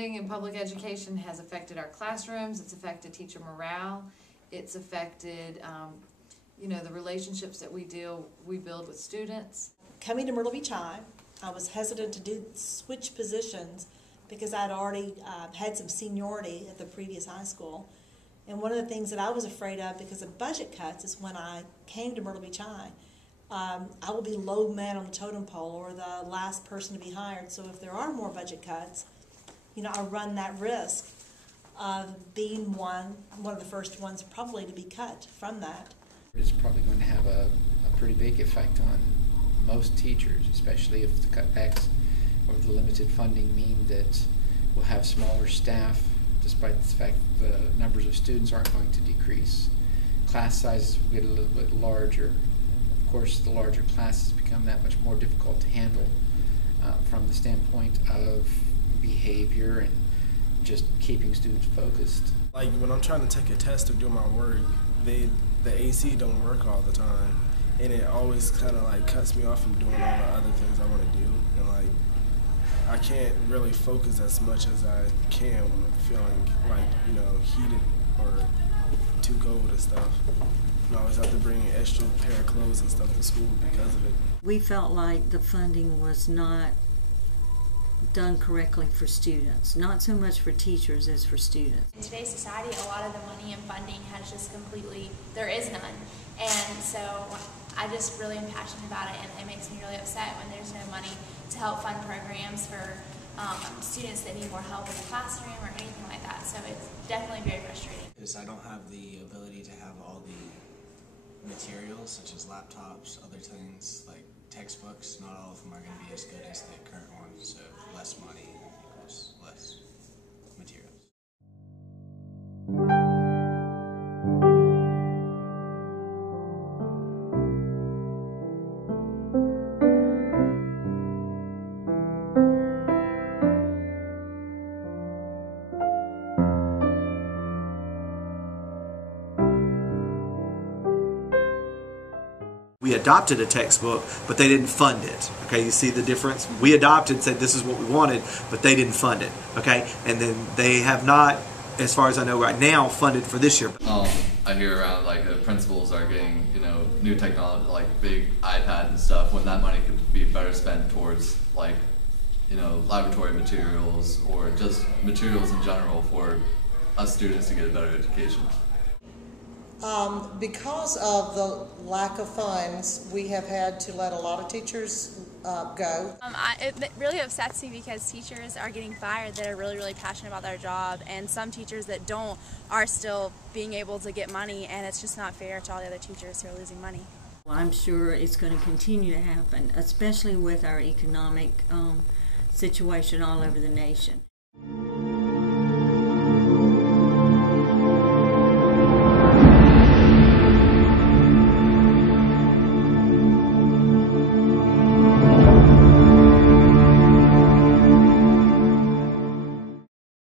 funding in public education has affected our classrooms, it's affected teacher morale, it's affected the relationships that we build with students. Coming to Myrtle Beach High, I was hesitant to switch positions because I'd already had some seniority at the previous high school. And one of the things that I was afraid of because of budget cuts is when I came to Myrtle Beach High, I will be low man on the totem pole or the last person to be hired. So if there are more budget cuts, I run that risk of being one of the first ones probably to be cut from that. It's probably going to have a pretty big effect on most teachers, especially if the cutbacks or the limited funding mean that we'll have smaller staff, despite the fact that the numbers of students aren't going to decrease. Class sizes will get a little bit larger. Of course, the larger classes become that much more difficult to handle from the standpoint of behavior and just keeping students focused. Like when I'm trying to take a test or do my work, the AC don't work all the time, and it always kind of like cuts me off from doing all the other things I want to do, and like I can't really focus as much as I can when I'm feeling like heated or too cold and stuff. I always have to bring an extra pair of clothes and stuff to school because of it. We felt like the funding was not done correctly for students, not so much for teachers as for students. In today's society, a lot of the money and funding has just there is none. And so I just really am passionate about it, and it makes me really upset when there's no money to help fund programs for students that need more help in the classroom or anything like that. So it's definitely very frustrating. Because I don't have the ability to have all the materials such as laptops, other things like textbooks. Not all of them are going to be as good as the current ones, so less money equals less materials. We adopted a textbook, but they didn't fund it. Okay, you see the difference? We adopted, said this is what we wanted, but they didn't fund it. Okay, and then they have not, as far as I know right now, funded for this year. I hear around like the principals are getting new technology like big iPads and stuff when that money could be better spent towards like laboratory materials or just materials in general for us students to get a better education. Because of the lack of funds, we have had to let a lot of teachers go. It really upsets me because teachers are getting fired that are really, really passionate about their job, and some teachers that don't are still being able to get money, and it's just not fair to all the other teachers who are losing money. Well, I'm sure it's going to continue to happen, especially with our economic situation all over the nation.